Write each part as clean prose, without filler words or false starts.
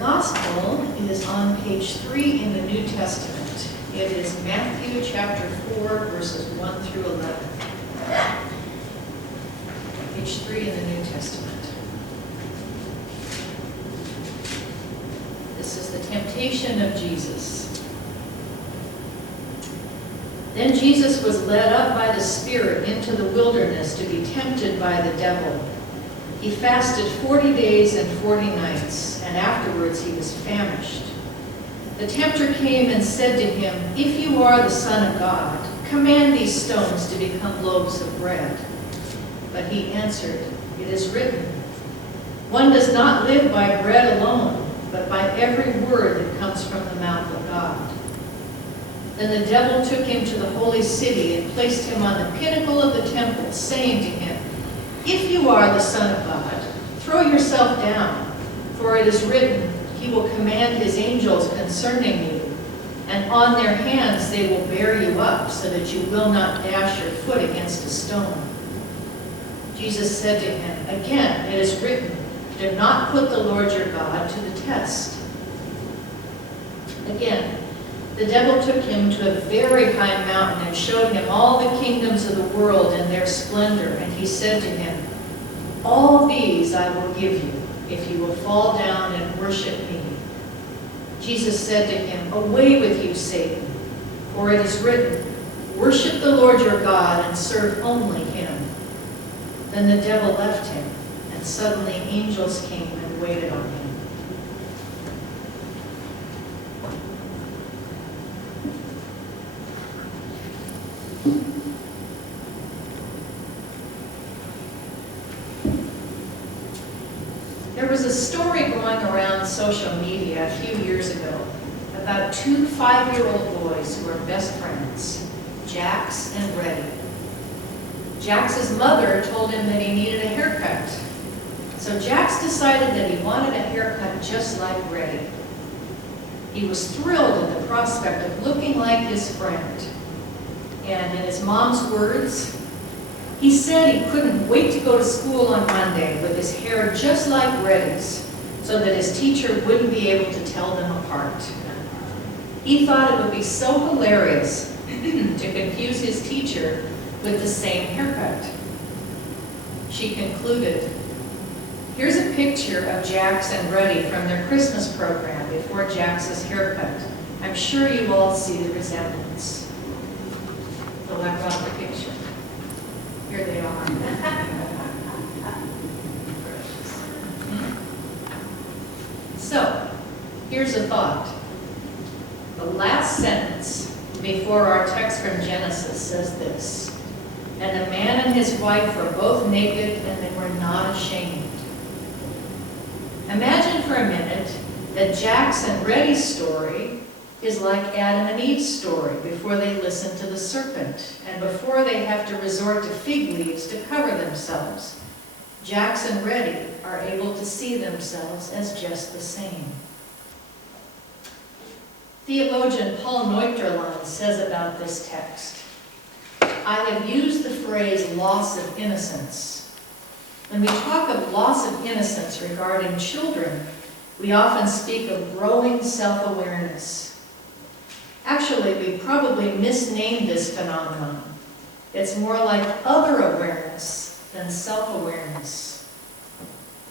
Gospel is on page 3 in the New Testament. It is Matthew chapter 4, verses 1 through 11. Page 3 in the New Testament. This is the temptation of Jesus. Then Jesus was led up by the Spirit into the wilderness to be tempted by the devil. He fasted 40 days and 40 nights, and afterwards he was famished. The tempter came and said to him, "If you are the Son of God, command these stones to become loaves of bread." But he answered, "It is written, 'One does not live by bread alone, but by every word that comes from the mouth of God.'" Then the devil took him to the holy city and placed him on the pinnacle of the temple, saying to him, "If you are the Son of God, throw yourself down, for it is written, 'He will command his angels concerning you, and on their hands they will bear you up, so that you will not dash your foot against a stone.'" Jesus said to him, "Again, it is written, 'Do not put the Lord your God to the test.'" Again, the devil took him to a very high mountain and showed him all the kingdoms of the world and their splendor. And he said to him, "All these I will give you, if you will fall down and worship me." Jesus said to him, "Away with you, Satan, for it is written, 'Worship the Lord your God and serve only him.'" Then the devil left him, and suddenly angels came and waited on him. There was a story going around social media a few years ago about two 5-year-old boys who were best friends, Jax and Reddy. Jax's mother told him that he needed a haircut. So Jax decided that he wanted a haircut just like Reddy. He was thrilled at the prospect of looking like his friend. And in his mom's words, he said he couldn't wait to go to school on Monday with his hair just like Reddy's, so that his teacher wouldn't be able to tell them apart. He thought it would be so hilarious to confuse his teacher with the same haircut. She concluded, "Here's a picture of Jax and Reddy from their Christmas program before Jax's haircut. I'm sure you all see the resemblance." So I brought the picture. Here they are. So, here's a thought. The last sentence before our text from Genesis says this, "And the man and his wife were both naked, and they were not ashamed." Imagine for a minute that Jax and Reddy's story is like Adam and Eve's story before they listen to the serpent and before they have to resort to fig leaves to cover themselves. Jax and Reddy are able to see themselves as just the same. Theologian Paul Neuchterlein says about this text, "I have used the phrase loss of innocence. When we talk of loss of innocence regarding children, we often speak of growing self-awareness. Actually, we probably misnamed this phenomenon. It's more like other awareness than self-awareness.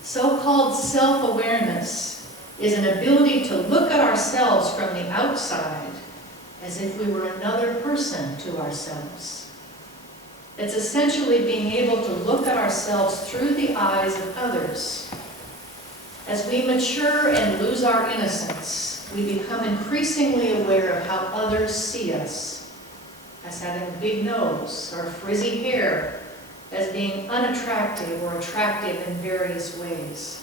So-called self-awareness is an ability to look at ourselves from the outside as if we were another person to ourselves. It's essentially being able to look at ourselves through the eyes of others. As we mature and lose our innocence, we become increasingly aware of how others see us, as having a big nose or frizzy hair, as being unattractive or attractive in various ways.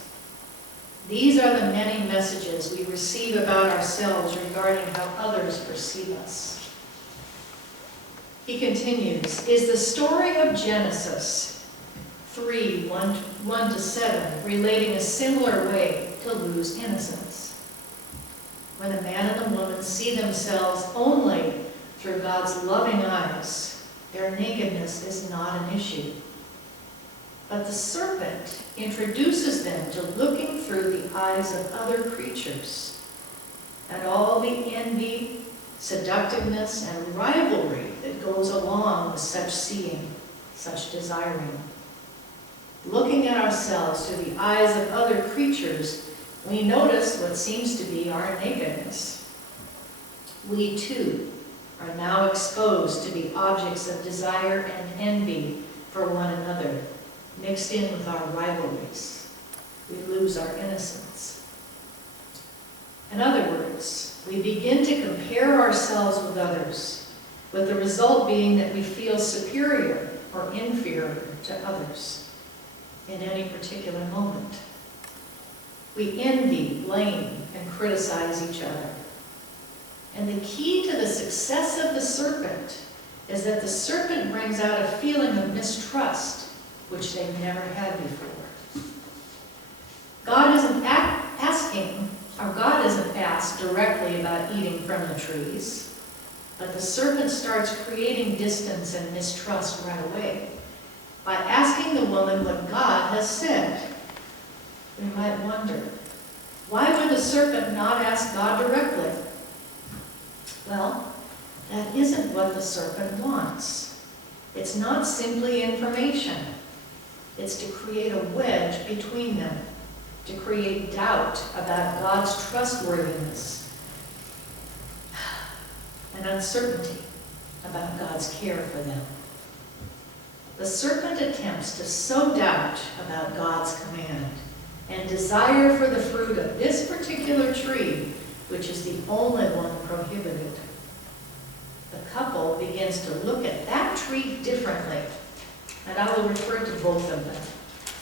These are the many messages we receive about ourselves regarding how others perceive us. He continues, "Is the story of Genesis 3, 1 to 7, relating a similar way to lose innocence? When a man and a woman see themselves only through God's loving eyes, their nakedness is not an issue. But the serpent introduces them to looking through the eyes of other creatures, and all the envy, seductiveness, and rivalry that goes along with such seeing, such desiring. Looking at ourselves through the eyes of other creatures, we notice what seems to be our nakedness. We too are now exposed to be objects of desire and envy for one another, mixed in with our rivalries. We lose our innocence. In other words, we begin to compare ourselves with others, with the result being that we feel superior or inferior to others in any particular moment. We envy, blame, and criticize each other. And the key to the success of the serpent is that the serpent brings out a feeling of mistrust, which they've never had before. God isn't asked directly about eating from the trees, but the serpent starts creating distance and mistrust right away by asking the woman what God has said. We might wonder, why would the serpent not ask God directly? Well, that isn't what the serpent wants. It's not simply information. It's to create a wedge between them, to create doubt about God's trustworthiness and uncertainty about God's care for them. The serpent attempts to sow doubt about God's command and desire for the fruit of this particular tree, which is the only one prohibited. The couple begins to look at that tree differently, and I will refer to both of them,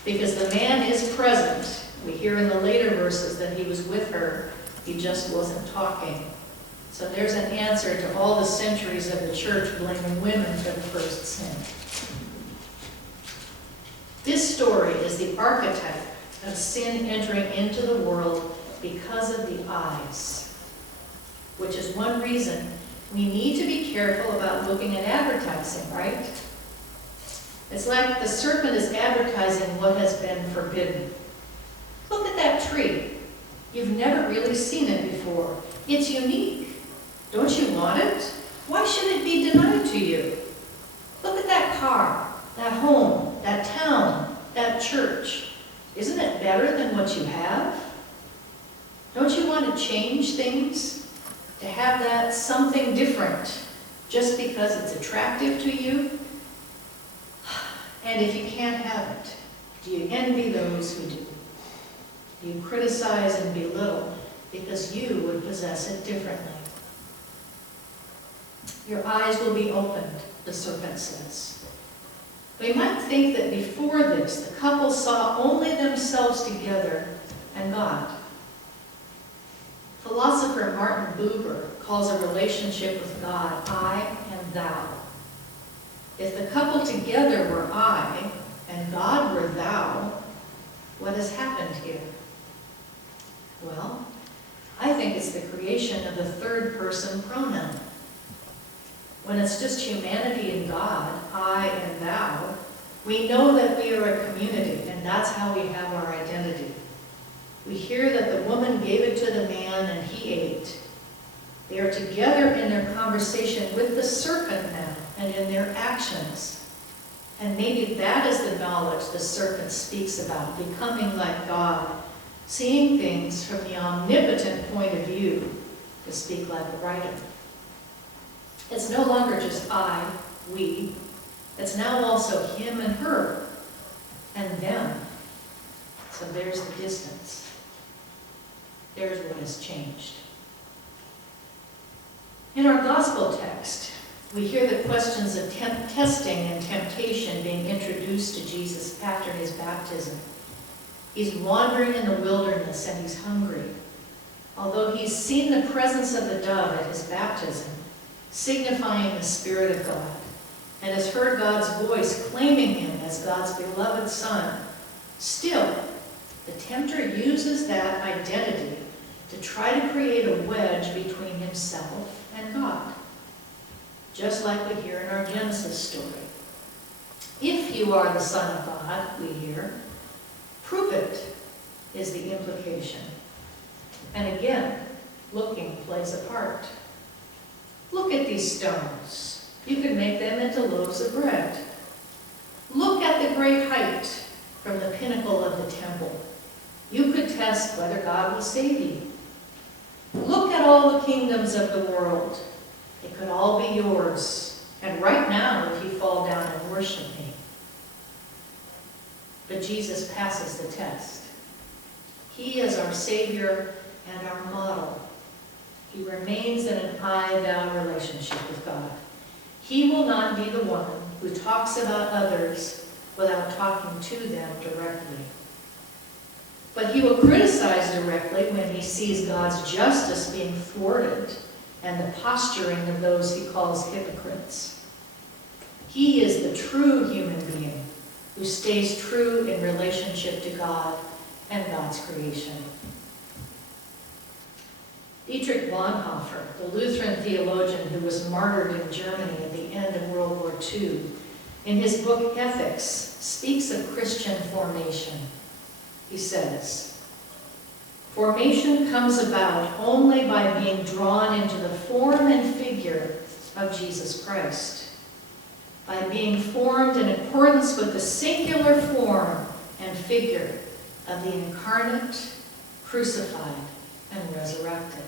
because the man is present. We hear in the later verses that he was with her, he just wasn't talking. So there's an answer to all the centuries of the church blaming women for the first sin. This story is the archetype of sin entering into the world because of the eyes, which is one reason we need to be careful about looking at advertising, right? It's like the serpent is advertising what has been forbidden. Look at that tree. You've never really seen it before. It's unique. Don't you want it? Why should it be denied to you? Look at that car, that home, that town, that church. Isn't it better than what you have? Don't you want to change things? To have that something different just because it's attractive to you? And if you can't have it, do you envy those who do? Do you criticize and belittle because you would possess it differently? Your eyes will be opened, the serpent says. We might think that before this, the couple saw only themselves together and God. Philosopher Martin Buber calls a relationship with God I and thou. If the couple together were I and God were thou, what has happened here? Well, I think it's the creation of the third person pronoun. When it's just humanity and God, I and thou, we know that we are a community, and that's how we have our identity. We hear that the woman gave it to the man and he ate. They are together in their conversation with the serpent now and in their actions. And maybe that is the knowledge the serpent speaks about, becoming like God, seeing things from the omnipotent point of view, to speak like a writer. It's no longer just I, we. It's now also him and her, and them. So there's the distance. There's what has changed. In our gospel text, we hear the questions of testing and temptation being introduced to Jesus after his baptism. He's wandering in the wilderness and he's hungry. Although he's seen the presence of the dove at his baptism, signifying the Spirit of God, and has heard God's voice claiming him as God's beloved Son, still, the tempter uses that identity to try to create a wedge between himself and God. Just like we hear in our Genesis story. If you are the Son of God, we hear, prove it. is the implication. And again, looking plays a part. Look at these stones. You could make them into loaves of bread. Look at the great height from the pinnacle of the temple. You could test whether God will save you. Look at all the kingdoms of the world. It could all be yours. And right now, if you fall down and worship me. But Jesus passes the test. He is our Savior and our model. He remains in an I-thou relationship with God. He will not be the one who talks about others without talking to them directly. But he will criticize directly when he sees God's justice being thwarted and the posturing of those he calls hypocrites. He is the true human being who stays true in relationship to God and God's creation. Dietrich Bonhoeffer, the Lutheran theologian who was martyred in Germany at the end of World War II, in his book Ethics, speaks of Christian formation. He says, "Formation comes about only by being drawn into the form and figure of Jesus Christ, by being formed in accordance with the singular form and figure of the incarnate, crucified, and resurrected.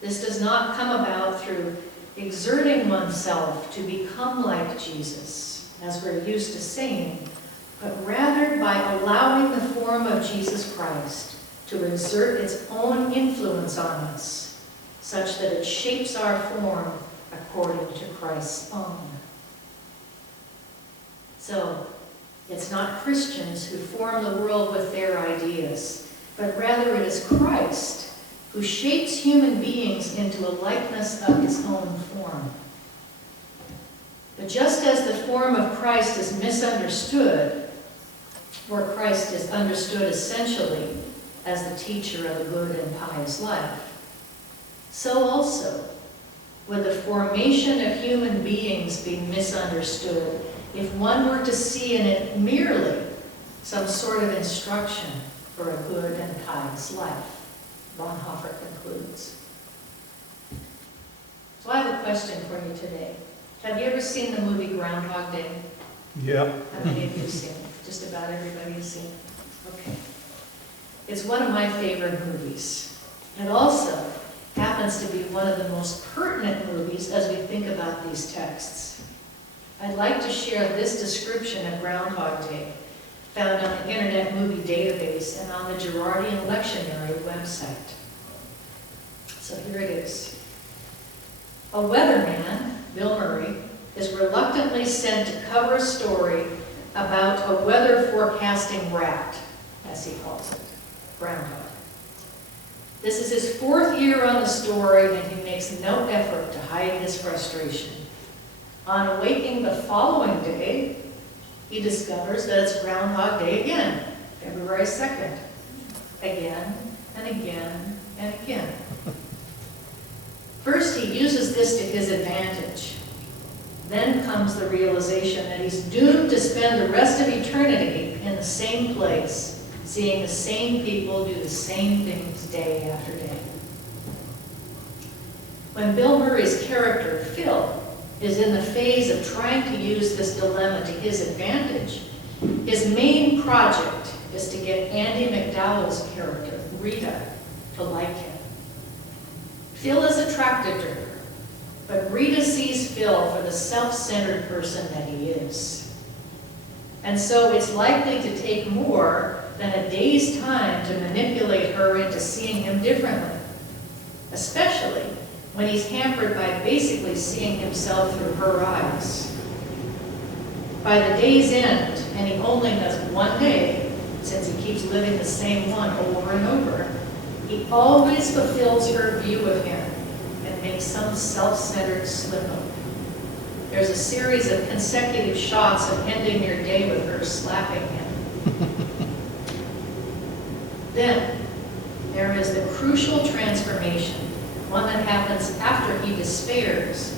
This does not come about through exerting oneself to become like Jesus, as we're used to saying, but rather by allowing the form of Jesus Christ to exert its own influence on us, such that it shapes our form according to Christ's own." So, it's not Christians who form the world with their ideas, but rather it is Christ who shapes human beings into a likeness of his own form. But just as the form of Christ is misunderstood, or Christ is understood essentially as the teacher of a good and pious life, so also would the formation of human beings be misunderstood if one were to see in it merely some sort of instruction for a good and pious life, Bonhoeffer concludes. So I have a question for you today. Have you ever seen the movie Groundhog Day? Yeah. How many of you have seen it? Just about everybody has seen it? Okay. It's one of my favorite movies. It also happens to be one of the most pertinent movies as we think about these texts. I'd like to share this description of Groundhog Day, found on the Internet Movie Database and on the Girardian Lectionary website. So here it is. A weatherman, Bill Murray, is reluctantly sent to cover a story about a weather forecasting rat, as he calls it, groundhog. This is his 4th year on the story, and he makes no effort to hide his frustration. On awaking the following day, he discovers that it's Groundhog Day again, February 2nd. Again, and again, and again. First, he uses this to his advantage. Then comes the realization that he's doomed to spend the rest of eternity in the same place, seeing the same people do the same things day after day. When Bill Murray's character, Phil, is in the phase of trying to use this dilemma to his advantage, his main project is to get Andy McDowell's character, Rita, to like him. Phil is attracted to her, but Rita sees Phil for the self-centered person that he is. And so it's likely to take more than a day's time to manipulate her into seeing him differently, especially when he's hampered by basically seeing himself through her eyes. By the day's end, and he only has one day, since he keeps living the same one over and over, he always fulfills her view of him and makes some self-centered slip-up. There's a series of consecutive shots of ending your day with her slapping him. Then, there is the crucial transformation, one that happens after he despairs,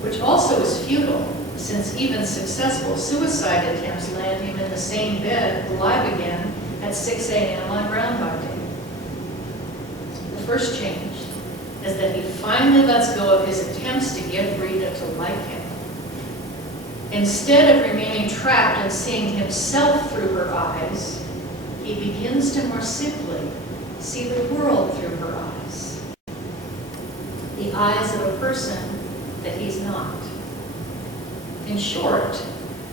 which also is futile, since even successful suicide attempts land him in the same bed, alive again, at 6 a.m. on Groundhog Day. The first change is that he finally lets go of his attempts to get Rita to like him. Instead of remaining trapped and seeing himself through her eyes, he begins to more simply see the world through her eyes. The eyes of a person that he's not. In short,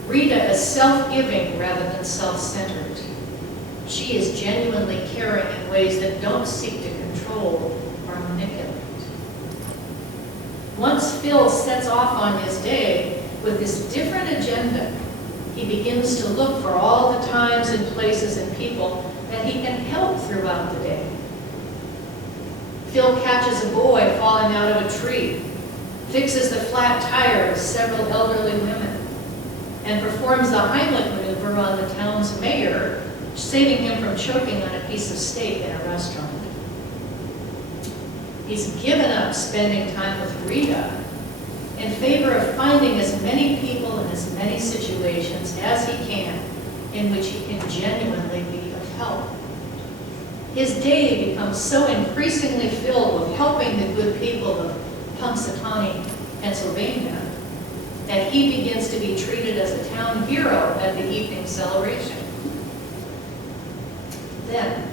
Rita is self-giving rather than self-centered. She is genuinely caring in ways that don't seek to control or manipulate. Once Phil sets off on his day with this different agenda, he begins to look for all the times and places and people that he can help throughout the day. Phil catches a boy falling out of a tree, fixes the flat tire of several elderly women, and performs the Heimlich maneuver on the town's mayor, saving him from choking on a piece of steak in a restaurant. He's given up spending time with Rita in favor of finding as many people in as many situations as he can in which he can genuinely be of help. His day becomes so increasingly filled with helping the good people of Punxsutawney, Pennsylvania, that he begins to be treated as a town hero at the evening celebration. Then,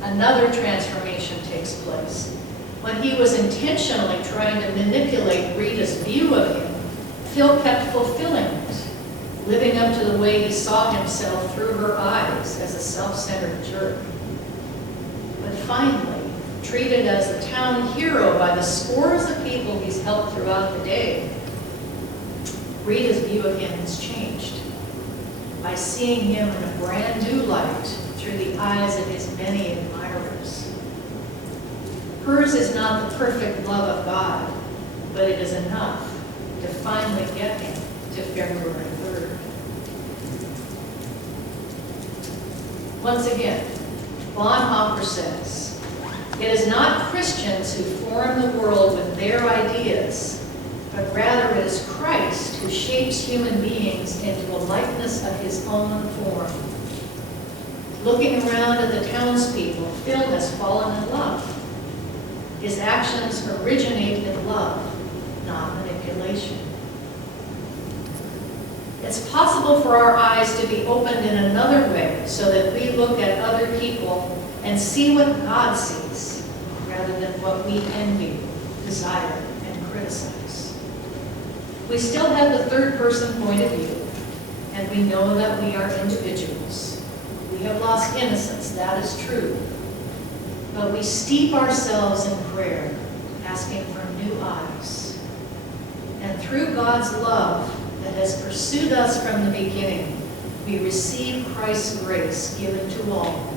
another transformation takes place. When he was intentionally trying to manipulate Rita's view of him, Phil kept fulfilling it, living up to the way he saw himself through her eyes as a self-centered jerk. But finally, treated as the town hero by the scores of people he's helped throughout the day, Rita's view of him has changed by seeing him in a brand new light through the eyes of his many admirers. Hers is not the perfect love of God, but it is enough to finally get him to February 3rd. Once again, Bonhoeffer says, "It is not Christians who form the world with their ideas, but rather it is Christ who shapes human beings into a likeness of his own form." Looking around at the townspeople, Phil has fallen in love. His actions originate in love, not manipulation. It's possible for our eyes to be opened in another way so that we look at other people and see what God sees, rather than what we envy, desire, and criticize. We still have the third person point of view, and we know that we are individuals. We have lost innocence, that is true. But we steep ourselves in prayer, asking for new eyes. And through God's love that has pursued us from the beginning, we receive Christ's grace given to all,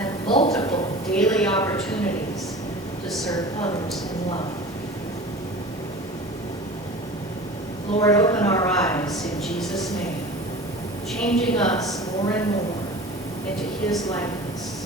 and multiple daily opportunities to serve others in love. Lord, open our eyes in Jesus' name, changing us more and more into his likeness.